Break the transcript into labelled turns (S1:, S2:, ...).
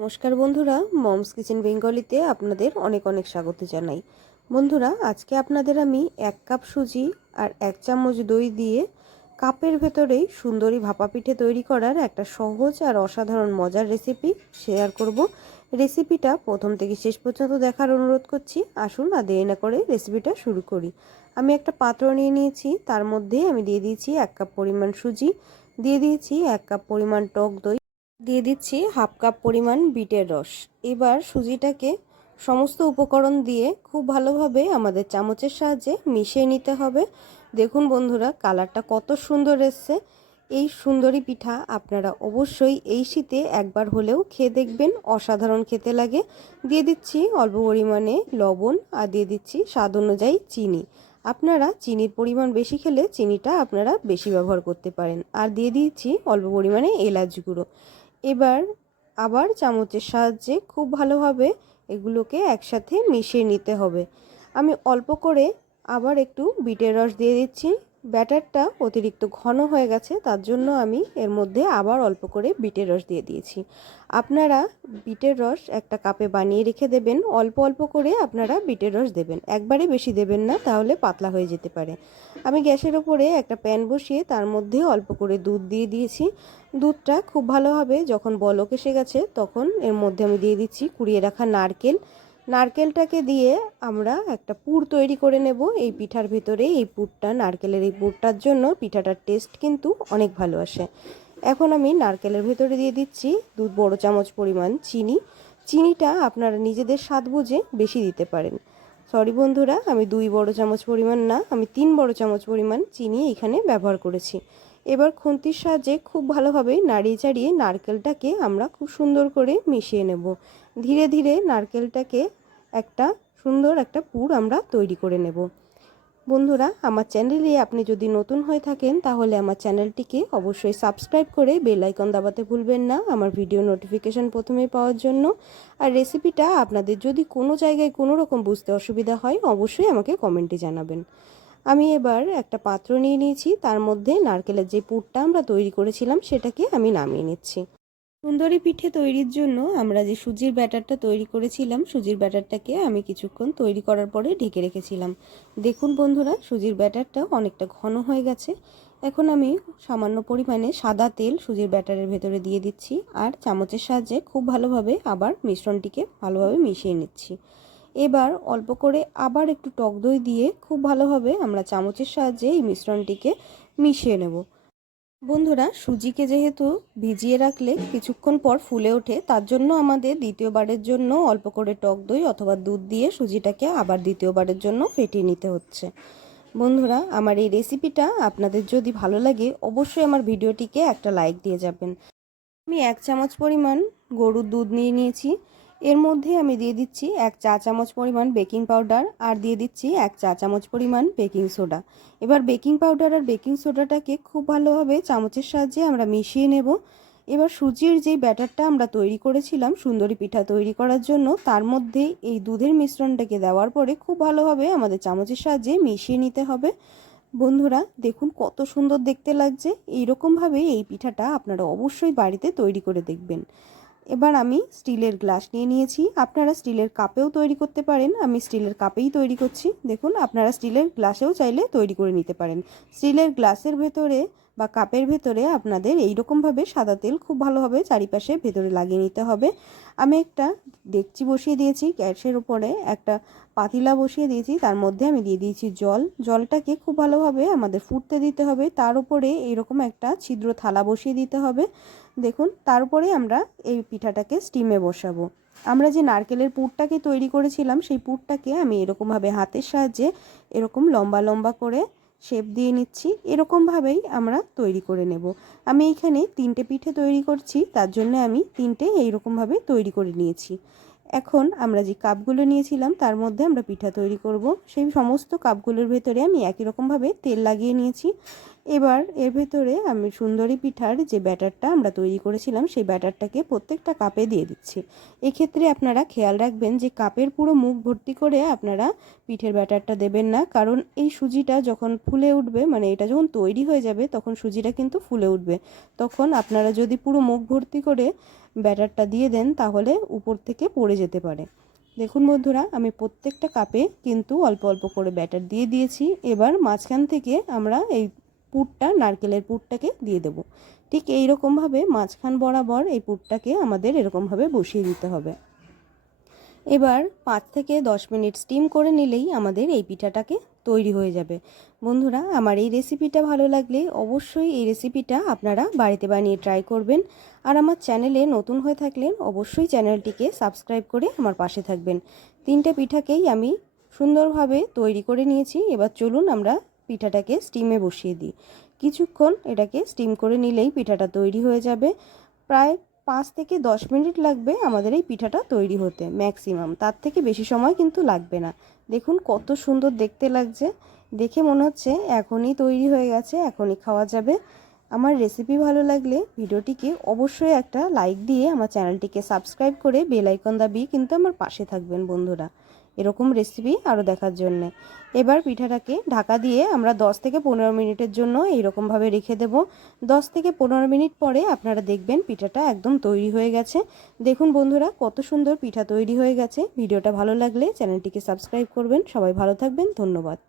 S1: নমস্কার বন্ধুরা, moms kitchen বেঙ্গলিতে আপনাদের অনেক অনেক স্বাগত জানাই। বন্ধুরা, আজকে আপনাদের আমি এক কাপ সুজি আর এক চামচ দই দিয়ে কাপের ভেতরেই সুন্দরী ভাপা পিঠে তৈরি করার একটা সহজ আর অসাধারণ মজার রেসিপি শেয়ার করব। রেসিপিটা প্রথম থেকে শেষ পর্যন্ত দেখার অনুরোধ করছি, আসুন আর দেরি না করে রেসিপিটা শুরু করি। আমি একটা পাত্র নিয়ে নিয়েছি, তার মধ্যে আমি দিয়ে দিয়েছি এক কাপ পরিমাণ সুজি, দিয়ে দিয়েছি এক কাপ পরিমাণ টক দই দিয়ে দিচ্ছি হাফ কাপ পরিমাণ বিটের রস। এবার সুজিটাকে সমস্ত উপকরণ দিয়ে খুব ভালোভাবে আমাদের চামচের সাহায্যে মিশিয়ে নিতে হবে। দেখুন বন্ধুরা, কালারটা কত সুন্দর এসছে। এই সুন্দরী পিঠা আপনারা অবশ্যই এই শীতে একবার হলেও খেয়ে দেখবেন, অসাধারণ খেতে লাগে। দিয়ে দিচ্ছি অল্প পরিমাণে লবণ আর দিয়ে দিচ্ছি স্বাদ অনুযায়ী চিনি। আপনারা চিনির পরিমাণ বেশি খেলে চিনিটা আপনারা বেশি ব্যবহার করতে পারেন। আর দিয়ে দিচ্ছি অল্প পরিমাণে এলাচ গুঁড়ো। এবার আবার চামচের সাহায্যে খুব ভালোভাবে এগুলোকে একসাথে মিশিয়ে নিতে হবে। আমি অল্প করে আবার একটু বিটের রস দিয়ে দিচ্ছি। ব্যাটারটা অতিরিক্ত ঘন হয়ে গেছে, তার জন্য আমি এর মধ্যে আবার অল্প করে বিটের রস দিয়ে দিয়েছি। আপনারা বিটের রস একটা কাপে বানিয়ে রেখে দেবেন, অল্প অল্প করে আপনারা বিটের রস দেবেন। একবারে বেশি দেবেন না, তাহলে পাতলা হয়ে যেতে পারে। আমি গ্যাসের ওপরে একটা প্যান বসিয়ে তার মধ্যে অল্প করে দুধ দিয়ে দিয়েছি। দুধটা খুব ভালোভাবে যখন বলক এসে গেছে, তখন এর মধ্যে আমি দিয়ে দিচ্ছি কুড়িয়ে রাখা নারকেল। নারকেলটাকে দিয়ে আমরা একটা পুর তৈরি করে নেব। এই পিঠার ভেতরে এই পুরটা, নারকেলের এই পুরটার জন্য পিঠাটার টেস্ট কিন্তু অনেক ভালো আসে। এখন আমি নারকেলের ভেতরে দিয়ে দিচ্ছি দু বড় চামচ পরিমাণ চিনি। চিনিটা আপনারা নিজেদের স্বাদ বুঝে বেশি দিতে পারেন। সরি বন্ধুরা, আমি দুই বড় চামচ পরিমাণ না, আমি তিন বড় চামচ পরিমাণ চিনি এখানে ব্যবহার করেছি। এবার খুন্তির সাহায্যে খুব ভালোভাবে নাড়িয়ে চাড়িয়ে নারকেলটাকে আমরা খুব সুন্দর করে মিশিয়ে নেব। ধীরে ধীরে নারকেলটাকে একটা সুন্দর একটা পুর আমরা তৈরি করে নেব। বন্ধুরা, আমার চ্যানেলে আপনি যদি নতুন হয়ে থাকেন, তাহলে আমার চ্যানেলটিকে অবশ্যই সাবস্ক্রাইব করে বেল আইকন দাবাতে ভুলবেন না আমার ভিডিও নোটিফিকেশন প্রথমেই পাওয়ার জন্য। আর রেসিপিটা আপনাদের যদি কোনো জায়গায় কোনো রকম বুঝতে অসুবিধা হয়, অবশ্যই আমাকে কমেন্টে জানাবেন। আমি এবার একটা পাত্র নিয়ে নিয়েছি, তার মধ্যে নারকেলের যে পুরটা আমরা তৈরি করেছিলাম, সেটাকে আমি নামিয়ে নিচ্ছি। সুন্দরী পিঠে তৈরির জন্য আমরা যে সুজির ব্যাটারটা তৈরি করেছিলাম, সুজির ব্যাটারটাকে আমি কিছুক্ষণ তৈরি করার পরে ঢেকে রেখেছিলাম। দেখুন বন্ধুরা, সুজির ব্যাটারটা অনেকটা ঘন হয়ে গেছে। এখন আমি সামান্য পরিমাণে সাদা তেল সুজির ব্যাটারের ভেতরে দিয়ে দিচ্ছি আর চামচের সাহায্যে খুব ভালোভাবে আবার মিশ্রণটিকে ভালোভাবে মিশিয়ে নিচ্ছি। এবার অল্প করে আবার একটু টক দই দিয়ে খুব ভালোভাবে আমরা চামচের সাহায্যে এই মিশ্রণটিকে মিশিয়ে নেব। বন্ধুরা, সুজিকে যেহেতু ভিজিয়ে রাখলে কিছুক্ষণ পর ফুলে ওঠে, তার জন্য আমাদের দ্বিতীয়বারের জন্য অল্প করে টক দই অথবা দুধ দিয়ে সুজিটাকে আবার দ্বিতীয়বারের জন্য ফেটিয়ে নিতে হচ্ছে। বন্ধুরা, আমার এই রেসিপিটা আপনাদের যদি ভালো লাগে, অবশ্যই আমার ভিডিওটিকে একটা লাইক দিয়ে যাবেন। আমি এক চামচ পরিমাণ গরুর দুধ নিয়ে নিয়েছি। এর মধ্যে আমি দিয়ে দিচ্ছি এক চা চামচ পরিমাণ বেকিং পাউডার আর দিয়ে দিচ্ছি এক চা চামচ পরিমাণ বেকিং সোডা। এবার বেকিং পাউডার আর বেকিং সোডাটাকে খুব ভালোভাবে চামচের সাহায্যে আমরা মিশিয়ে নেব। এবার সুজির যেই ব্যাটারটা আমরা তৈরি করেছিলাম সুন্দরী পিঠা তৈরি করার জন্য, তার মধ্যে এই দুধের মিশ্রণটাকে দেওয়ার পরে খুব ভালোভাবে আমাদের চামচের সাহায্যে মিশিয়ে নিতে হবে। বন্ধুরা, দেখুন কত সুন্দর দেখতে লাগছে। এইরকমভাবে এই পিঠাটা আপনারা অবশ্যই বাড়িতে তৈরি করে দেখবেন। এবার আমি স্টিলের গ্লাস নিয়ে নিয়েছি। আপনারা স্টিলের কাপেও তৈরি করতে পারেন। আমি স্টিলের কাপেই তৈরি করছি। দেখুন, আপনারা স্টিলের গ্লাসেও চাইলে তৈরি করে নিতে পারেন। স্টিলের গ্লাসের ভেতরে বা কাপের ভেতরে আপনাদের এই রকমভাবে সাদা তেল খুব ভালোভাবে চারিপাশে ভেতরে লাগিয়ে নিতে হবে। আমি একটা ডেকচি বসিয়ে দিয়েছি, গ্যাসের উপরে একটা পাতিলা বসিয়ে দিয়েছি, তার মধ্যে আমি দিয়ে দিয়েছি জল। জলটাকে খুব ভালোভাবে আমাদের ফুটতে দিতে হবে, তার উপরে এরকম একটা ছিদ্র থালা বসিয়ে দিতে হবে। দেখুন তারপরে আমরা এই পিঠাটাকে স্টিমে বসাবো। আমরা যে নারকেলের পুরটাকে তৈরি করেছিলাম, সেই পুরটাকে আমি এরকমভাবে হাতের সাহায্যে এরকম লম্বা লম্বা করে শেপ দিয়ে নিচ্ছি। এরকমভাবেই আমরা তৈরি করে নেব। আমি এখানে তিনটে পিঠে তৈরি করছি। তার জন্য আমি তিনটে এইরকমভাবে তৈরি করে নিয়েছি। এখন আমরা যে কাপগুলো নিয়েছিলাম, তার মধ্যে আমরা পিঠা তৈরি করব। সেই সমস্ত কাপগুলোর ভেতরে আমি একই রকমভাবে তেল লাগিয়ে নিয়েছি। এবার এর ভেতরে আমি সুন্দরী পিঠার যে ব্যাটারটা আমরা তৈরি করেছিলাম, সেই ব্যাটারটাকে প্রত্যেকটা কাপে দিয়ে দিচ্ছি। এক্ষেত্রে আপনারা খেয়াল রাখবেন যে কাপের পুরো মুখ ভর্তি করে আপনারা পিঠের ব্যাটারটা দেবেন না। কারণ এই সুজিটা যখন ফুলে উঠবে মানে এটা যখন তৈরি হয়ে যাবে, তখন সুজিটা কিন্তু ফুলে উঠবে। তখন আপনারা যদি পুরো মুখ ভর্তি করে ব্যাটারটা দিয়ে দেন তাহলে উপর থেকে পড়ে যেতে পারে। দেখুন বন্ধুরা, আমি প্রত্যেকটা কাপে কিন্তু অল্প অল্প করে ব্যাটার দিয়ে দিয়েছি। এবার মাঝখান থেকে আমরা এই পুরটা নারকেলের পুরটাকে দিয়ে দেব। ঠিক এই রকমভাবে মাঝখান বরাবর এই পুরটাকে আমাদের এরকমভাবে বসিয়ে দিতে হবে। এবার পাঁচ থেকে দশ মিনিট স্টিম করে নিলেই আমাদের এই পিঠাটাকে তৈরি হয়ে যাবে। বন্ধুরা, আমার এই রেসিপিটা ভালো লাগলে অবশ্যই এই রেসিপিটা আপনারা বাড়িতে বানিয়ে ট্রাই করবেন। আর আমার চ্যানেলে নতুন হয়ে থাকলে অবশ্যই চ্যানেলটিকে সাবস্ক্রাইব করে আমার পাশে থাকবেন। তিনটে পিঠাকেই আমি সুন্দরভাবে তৈরি করে নিয়েছি। এবার চলুন আমরা পিঠাটাকে স্টিমে বসিয়ে দিই। কিছুক্ষণ এটাকে স্টিম করে নিলেই পিঠাটা তৈরি হয়ে যাবে। প্রায় পাঁচ থেকে দশ মিনিট লাগবে আমাদের এই পিঠাটা তৈরি হতে ম্যাক্সিমাম তার থেকে বেশি সময় কিন্তু লাগবে না। দেখুন কত সুন্দর দেখতে লাগছে। দেখে মনে হচ্ছে এখনই তৈরি হয়ে গেছে, এখনই খাওয়া যাবে। আমার রেসিপি ভালো লাগলে ভিডিওটিকে অবশ্যই একটা লাইক দিয়ে আমার চ্যানেলটিকে সাবস্ক্রাইব করে বেলাইকন দাবিয়ে কিন্তু আমার পাশে থাকবেন বন্ধুরা। এরকম রেসিপি আরও দেখার জন্যে। এবার পিঠাটাকে ঢাকা দিয়ে আমরা 10 থেকে পনেরো মিনিটের জন্য এইরকমভাবে রেখে দেব। 10 থেকে পনেরো মিনিট পরে আপনারা দেখবেন পিঠাটা একদম তৈরি হয়ে গেছে। দেখুন বন্ধুরা, কত সুন্দর পিঠা তৈরি হয়ে গেছে। ভিডিওটা ভালো লাগলে চ্যানেলটিকে সাবস্ক্রাইব করবেন। সবাই ভালো থাকবেন। ধন্যবাদ।